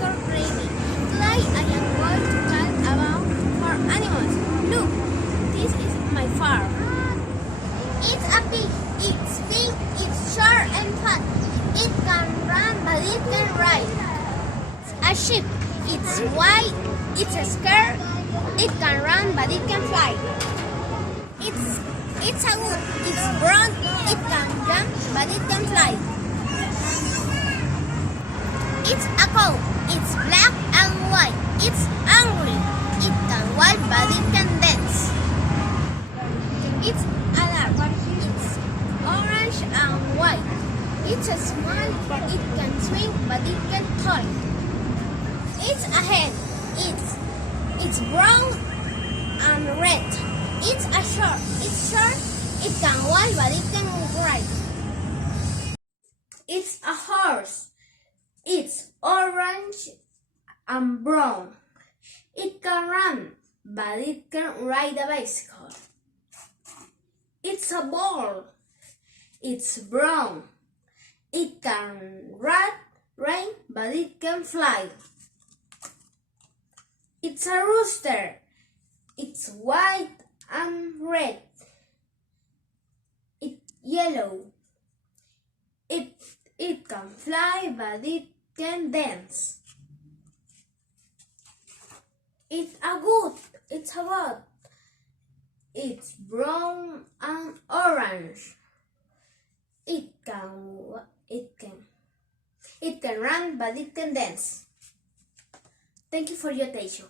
underscore gravy. Today I am going to talk about farm animals. Look, this is my farm. It's a pig. It's big, it's short and fat. It can run but it can ride. A sheep. It's white, it's scared. It can run but it can fly. It's a goat. It's brown, it can jump but it can fly. It's a cow. It's black and white. It's angry. It can walk but it can dance. It's a dog. It's orange and white. It's a small. It can swing but it can talk. It's a hen. It's brown and red. It's a shark. It's short. It can walk but it can ride. It's a horse. It's orange and brown. It can run, but it can ride a bicycle. It's a ball. It's brown. It can run, but it can fly. It's a rooster. It's white and red. It's yellow. It can fly, but it can dance. It's a goat. It's a goat. It's brown and orange. It can run, but it can dance. Thank you for your attention.